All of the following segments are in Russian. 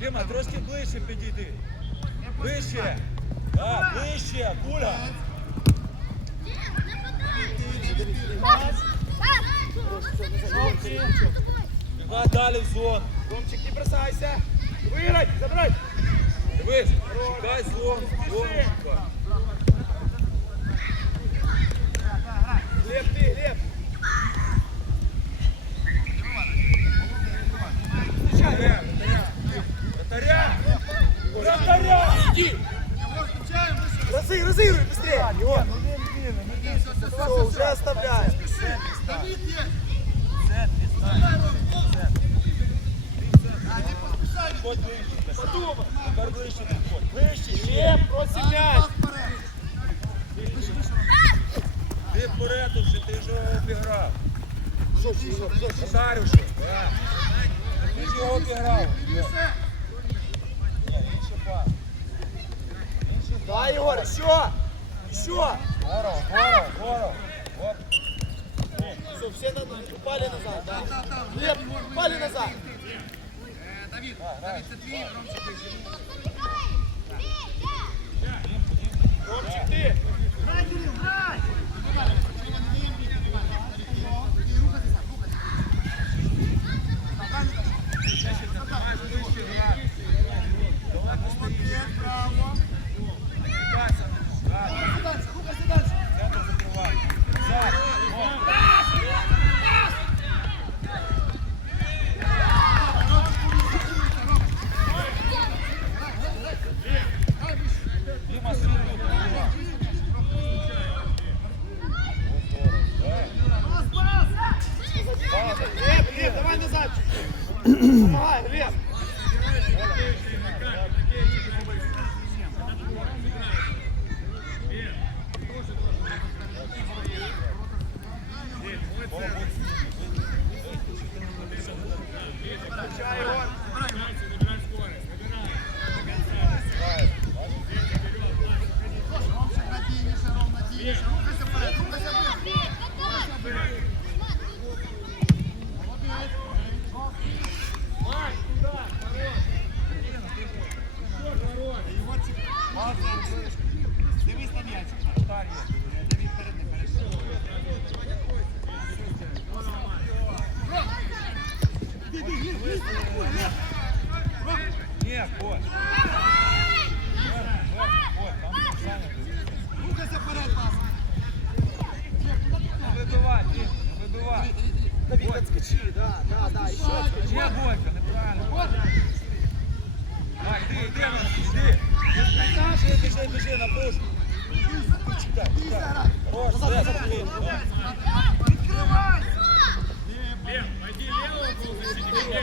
Діма, трошки ближче підійди. Ближче. Так, ближче, куля. Бігай далі в зону. Ромчик, не бросайся. Виграть, забирай. Дивись, шукай зону, зону шукай. Глеб, ты, Глеб. Разыгрывай, разыгрывай быстрее. Его. Все, уже оставляем. Подходь ближче. Подумай. Тепер ближче підходь. Ближче, ще. Глеб, просим мяч. Ти вперед вже, ти вже обіграв. Жестче, Егор, жестче. Вратарю ще. Так. Ти ж його обіграв. Ні, інший пас. Да, Егор, еще. Еще. Здорово, здорово, здорово. Оп. Все, все на, упали назад, да? Глеб, упали назад. Грай, Ромчик, ты. Центр Yeah. Давид, отскочи, да, да, да, еще отскочи. Ні, Голька, неправильно. Давай, йди, йди, йди. Біжи, біжи, біжи, напружу. Чекай, чекай. Хорош, все, закрий. Открывай!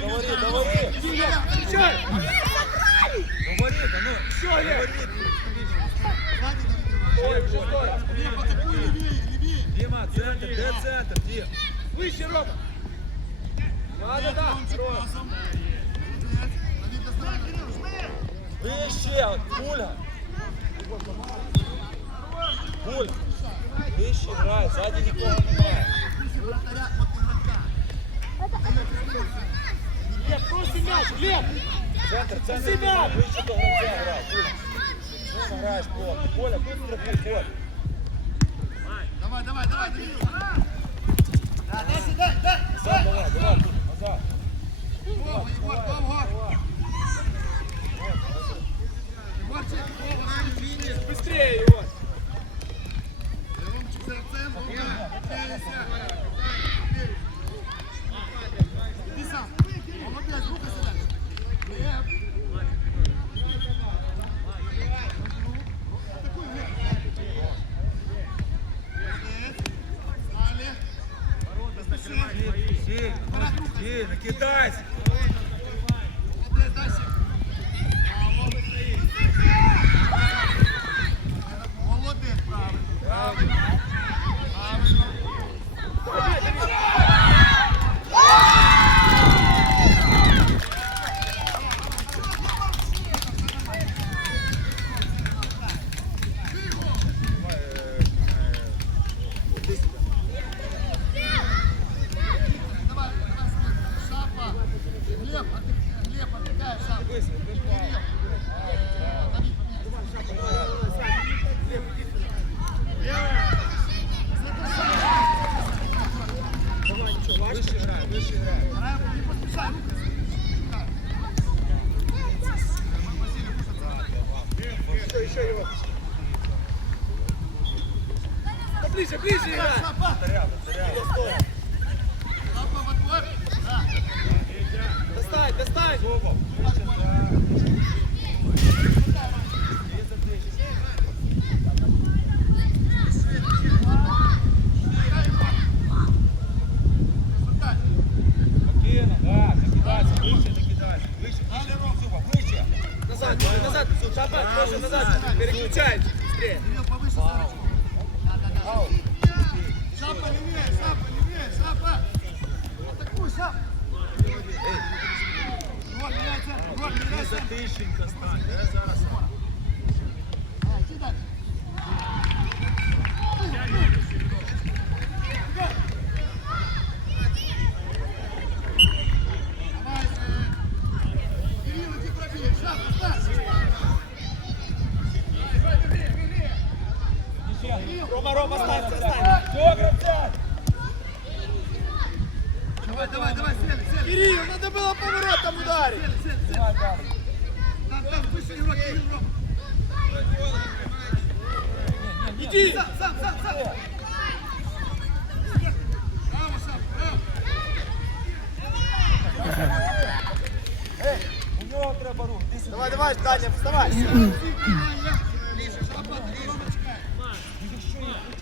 Говори, говори. Встречай! Говори, да ну. Всё, Олег. Говори. Стой, стой. Дима, центр, де центр, Дім? Выше, Рома. Да, да, да. Рома. Вище, Куля. Куля. Вище грай, ззаді нікого немає. Глеб, просим мяч, Глеб! Центр, центр, Себя! Дима, вище до гравця грай. Куля. Ну, граєш плохо. Коля, тут трохи, Коля. Давай, давай, давай, Да, дай сюда, дай, Назад, давай, Быстрее, Егор. Ромчик, за центр. кидайся. Еще его. Да ближе, ближе играй. Рядом, рядом. Достань, достань. Назад. Шапа, тоже назад. Переключай. Быстрее. Шапа, левее, шапа, левее, шапа! Атакуй, шапа! Вот, меняй центр, вот, меняй центр. Затишенько стань, зараз? А, иди дальше. Давай, э, Кирилл, иди пробей, шапа, ставь! Левее, левее! Рома, Рома, ставь, ставь. Все, гравця! Давай, давай, давай, Селя, Селя! Кирилл, надо было поворотом ударить. Селя, Селя, Селя! Давай, Гарик. Там, там, выше игрок, Кирилл, Рома! Иди. Сам, сам, сам, сам! Браво, Шапа, браво! Ей, у нього треба рух. Ти сюди. Давай, давай, Даня, вставай. Ближе, Шапа, Ромочка! Якщо їх витягнули, вони витягнули.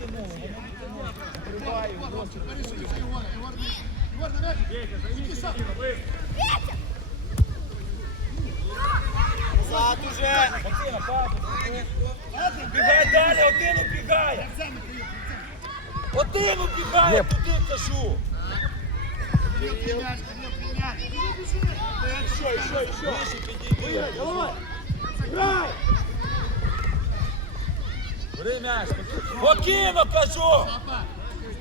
Закривай його. Вот, вот, Борис, выше Егора, Егор, ближе. Егор, наверх! Иди, Шапа! Назад уже. Максима, папу. Бігай далі, один убігає. Сами, Кирилл, Один убігає, туди кажу. Кирилл, приняй, Кирилл, приняй! Бери м'яч. Покину, кажу. Шапа! Дивись,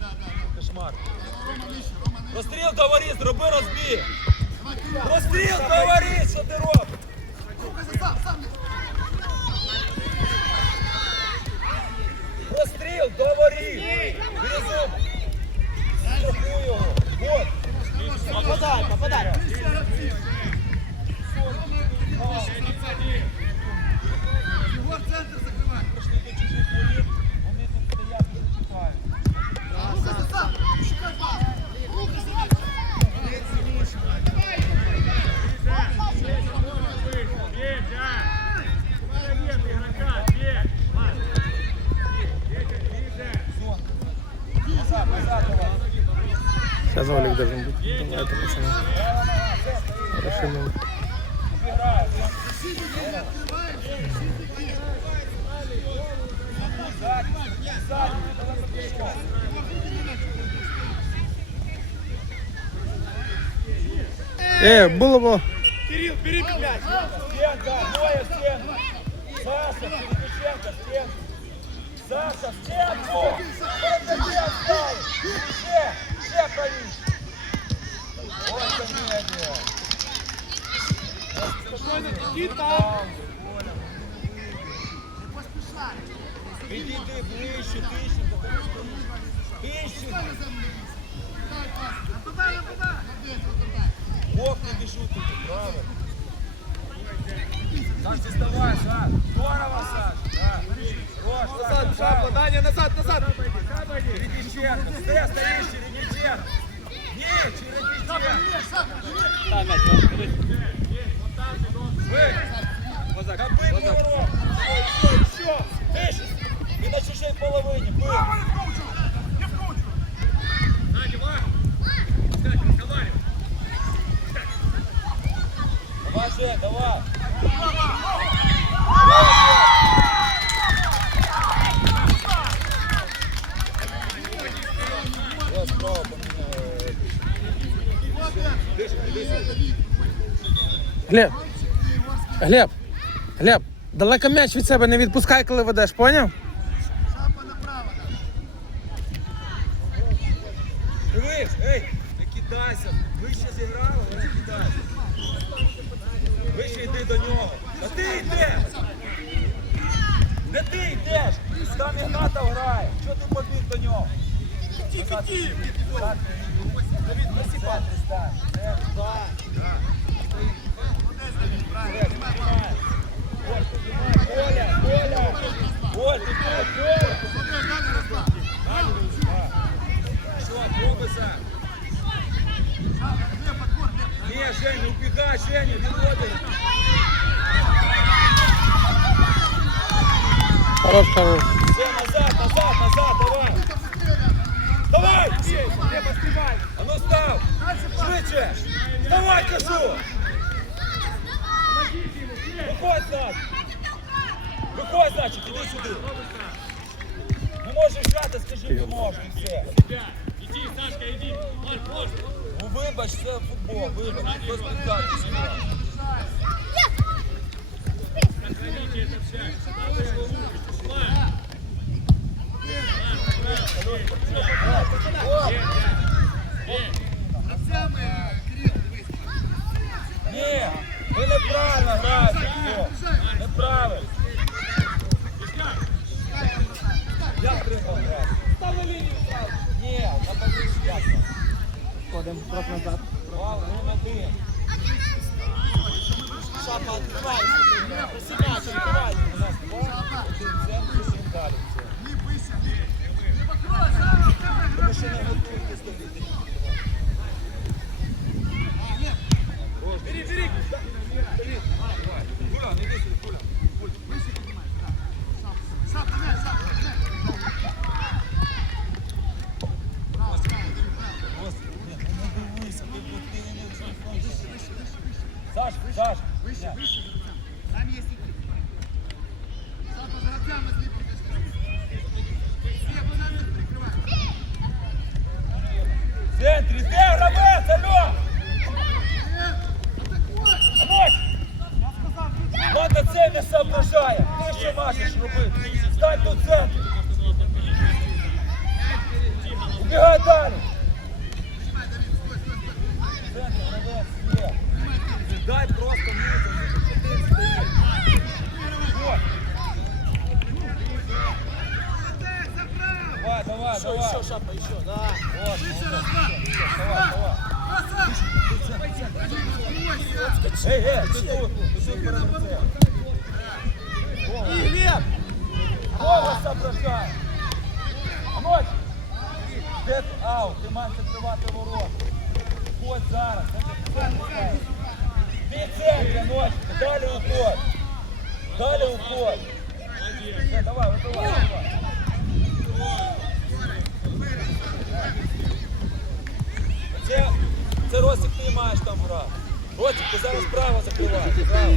да, да, да. Кошмар. Рома нижче, Рома нижче. Розстріл до воріт, зроби розбіг. Давай, Кирилл! Розстріл до воріт, що ти робиш? Рука сам, сам! Розстріл до воріт. Внизу. Страхуй його. Вот. Попадай, попадай. Э, было бы. Кирилл, бери мяч. Стенка, двое стенку. Саша, Перепеченко, стенку. Саша, стенку! Перепечен ставит! Ще, ще правіше. Ой, комедія. Спокойно, Никита. Підійди ближче, тише, тише. Нападай, нападай! Молодец, нападай! Бог не біжу туди, правильно. Саш, доставай, Саш. Здорово, Саш. Да. Хорош, Саш, Назад, Шапа, Даня, назад, назад. Чередниченко, все, стоишь, Чередниченко. Не, Чередниченко. Вы, копы поворот. Еще, еще, еще. Тише. И на чужой половине. Был. Давай, Жень, давай. Я Глеб. Глеб. Глеб. Далеко м'яч від себе не відпускай, коли ведеш, поняв? до нього. Та ти йдеш! Де ти йдеш? Там Ігнатов грає. Чого ти побіг до нього? Тільки ті! Давид, посіпати. Це так. Оля, Оля! Оль, ти тут, Оля! Що, Трубаса? Не, Женя, убегай, Женя, не водить! Хорош, хорош. Все, назад, назад, назад, давай. Давай! Треба стрибай. А ну став! Швидше! Давай, кажу! Виходь, значить! Виходь, значить, іди сюди! Не можеш грати, скажи, не можу, і все. Иди, Сашка, иди. Марк, можно. Ну вибач, це футбол, вибач, хто спитати сюди. Сохраните это все. Ні, ви неправильно граєте. Неправильно. Як треба грати? Став на лінію зразу. Ні, на позицію ясно. Ходимо крок назад. Вау, ну один. Шапа, відкривайся. Присідайся, відкривайся. маєш там грати. Ростик, ти зараз право закриваєш. Право.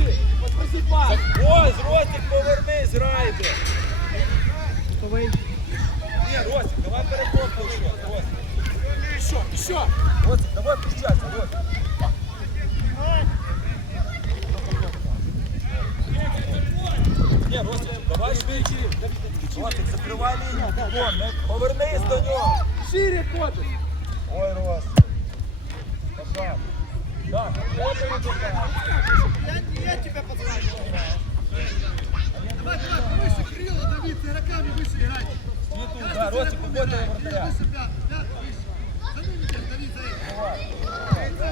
Посыпай. Ось, Ростик, повернись, грайте. Ні, Ростик, давай перехоплюй ще. Ростик. Еще, еще. Ростик, давай пищаться, Ростик. Ні, Ростик, давай швидше. Ростик, закривай лінію. Вон, не- повернись до нього. Шире ходишь. Ой, Ростик. Пожалуйста. Я тебя выше, Кирилла, Давид, с игроками выше играй. Не тут, да, Ростик, уходь до вратаря. Выше, пят, пят, выше. За ними, Давид, за. Давай. Да.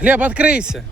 Глеб, відкрийся.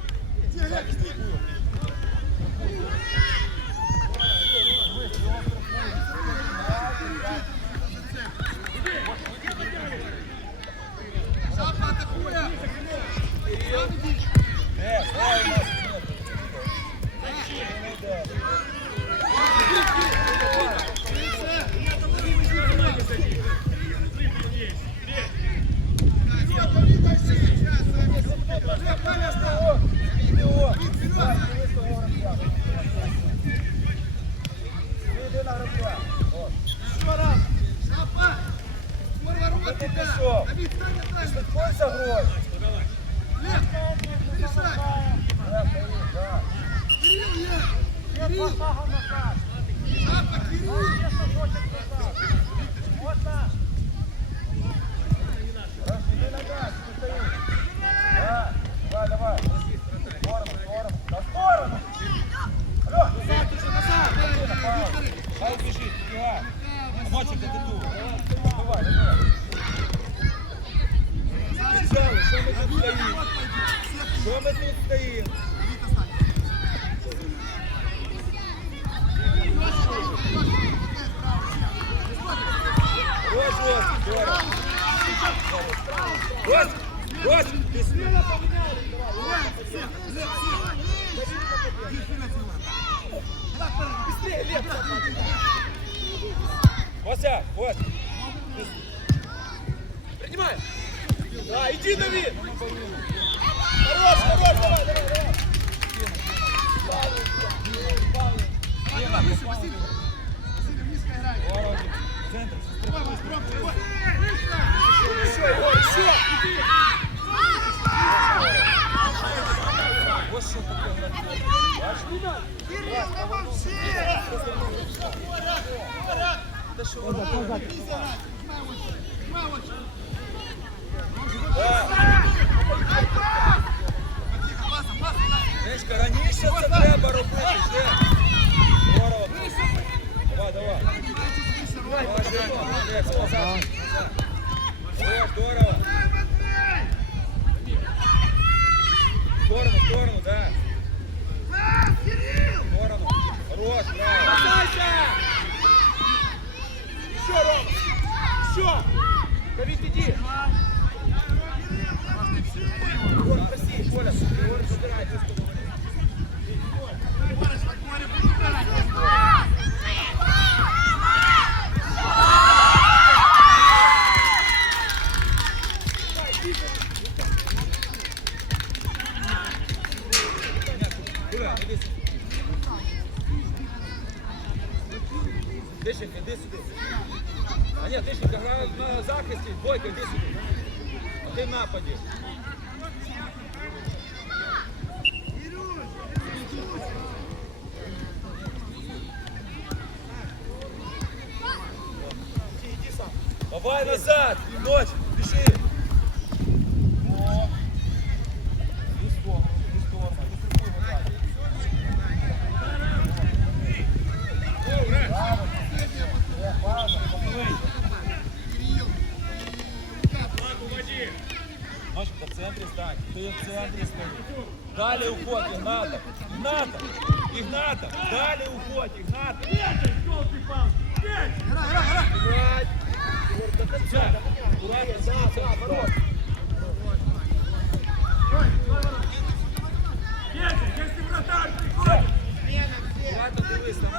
Ося, ось. Принимай. Да, иди, Давид. Хорош, хорош, давай, давай, давай. Еще, Егор, еще. Ось що таке грати. Дечка, раніше це треба робити. Здорово. Давай, давай. Молодець. Все, здорово. Ножка в центрі стань. Ти в центрі стань. Далі уход, Ігната. Ігната! Ігната! Далі уход, Ігната! Все, аккуратно, за, за, ворот. Аккуратно дивись там.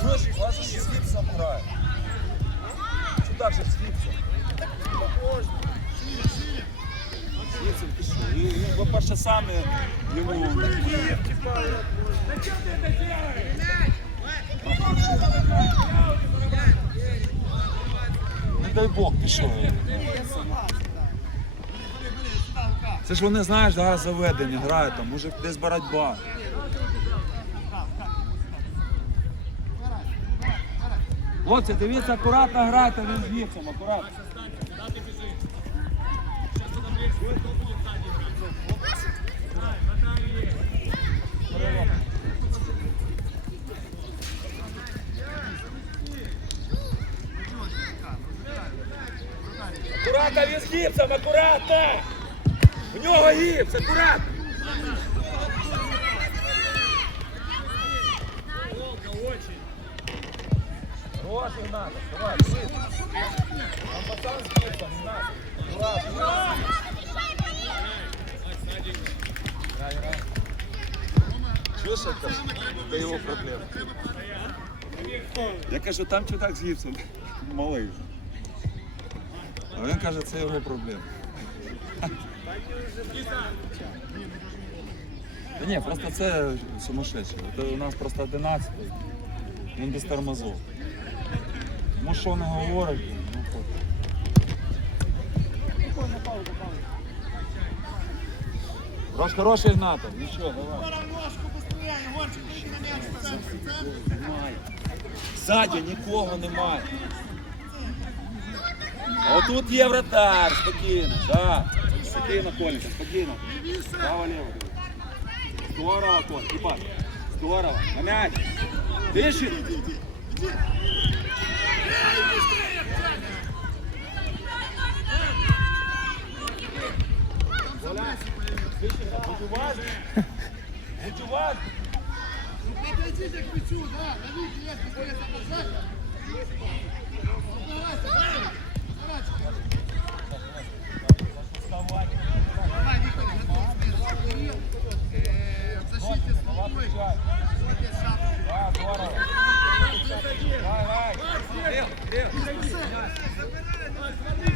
Слышь, вас же с гипсом играет. Что так же с гипсом? С гипсом ты что? И, и, по-перше, сами ему... Не дай Бог, ти що? Це ж вони, знаєш, зараз заведені, грають там, може десь боротьба. Хлопці, дивіться, акуратно грайте, він з гіпсом, акуратно. Акуратно, він з гіпсом, акуратно! В нього гіпс, акуратно! Це? Його проблема. Я кажу, там чудак з гіпсом. Малий. А він каже, це його проблема. Та ні, просто це сумасшедший. Це у нас просто 11. Він без тормозов. Тому що не говорить, ну хороший Ігнатов, нічого, давай. Немає. Нікого немає. А отут є вратар, спокійно, да. Спокійно, Коленька, спокійно. Право, лево. Здорово, Коль, і пас. Здорово. На м'яч. Диши. Давай, давай. Кирилл, Кирилл. Я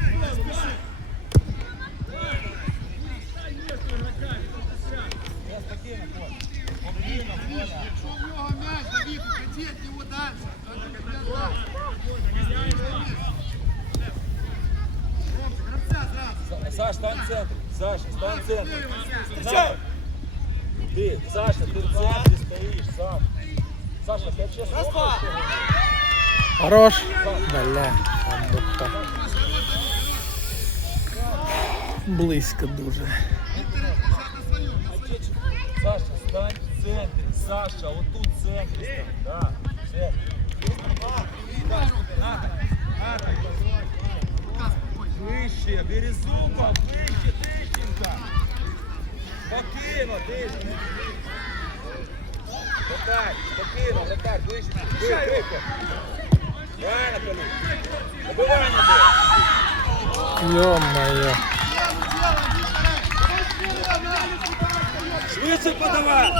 Саша, стань в центрі. Встречай! Ти, Саша, ти в центрі стоїш, сам. Саша, ти взагалі Хорош. Бля. Андрюха. Близько дуже. Саша, стань в центрі. Саша, отут в центрі стань. Да, все. Ната, Ната. Вище, Березука, Спокійно, Тищенка. Вратарь, спокійно, вратарь, ближче. Бий, бийте. Правильно, Пилип. Добивання бий. Йо-моє. Швидше подавай.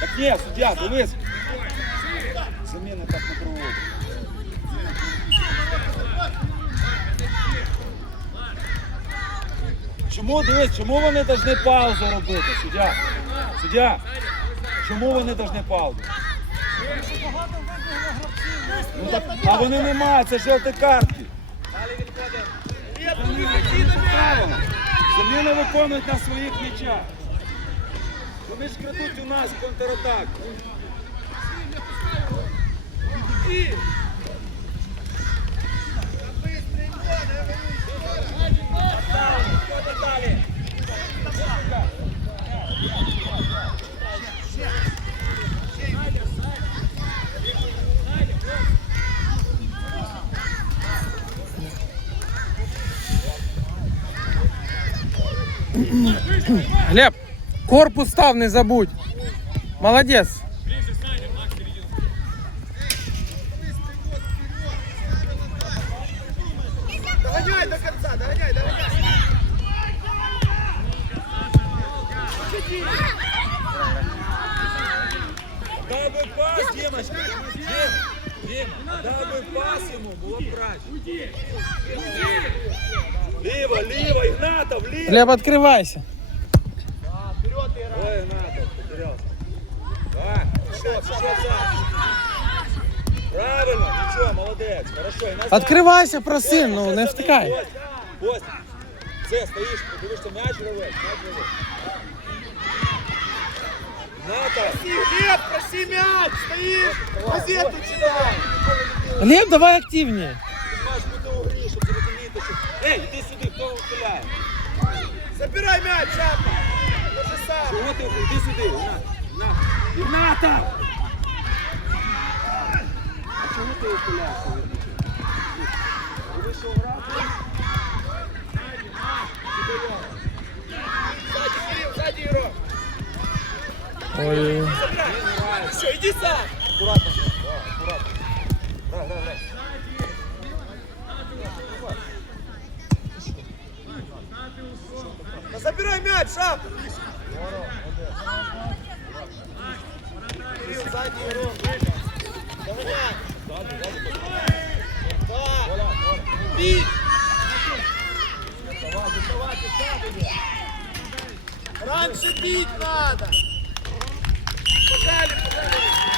Так ні, суддя, дивись. Чому дивись, чому вони повинні паузу робити, суддя? Суддя, чому вони повинні паузу? Ну, так, а вони не мають, це жовті картки. Правильно. Заміни виконують на своїх м'ячах. Вони ж крадуть у нас контратаку. Глеб, корпус став, не забудь. Молодець. Догоняй до конца, догоняй, догоняй. Дав би пас, Дімочка. Дім, Дім, дав би пас йому, було б краще. Ліво, ліво, Ігнатов, ліво. Глеб, відкривайся. Ой, Ігнатов, потерявся. Так, пішов, пішов сам. Правильно, нічого, молодець, хорошо. І назад. Відкривайся, проси, ну не втикай. Ось, ось. Все, стоїш, подивишся, м'яч ревеш, м'яч ревеш. Ната, Нет, проси мяч, стоишь. Газету читай. Глеб, давай активніше. ти маєш бути у грі, щоб зрозуміти, що... Ей, іди сюди, хто вихиляє? Забирай мяч, Шапа. Уже сам. Чого ти йди сюди, Ігната? Ігната! А чого ти ухиляєшся від м'яча? Ти вийшов грати? Сзади, Ой. Все, иди сам. Аккуратно, да, аккуратно. Грай, грай, грай. Да забирай мяч, Шапа. Кирилл, сзади игрок. Догоняй. Да. Бить. Раньше бить надо. Velho, velho.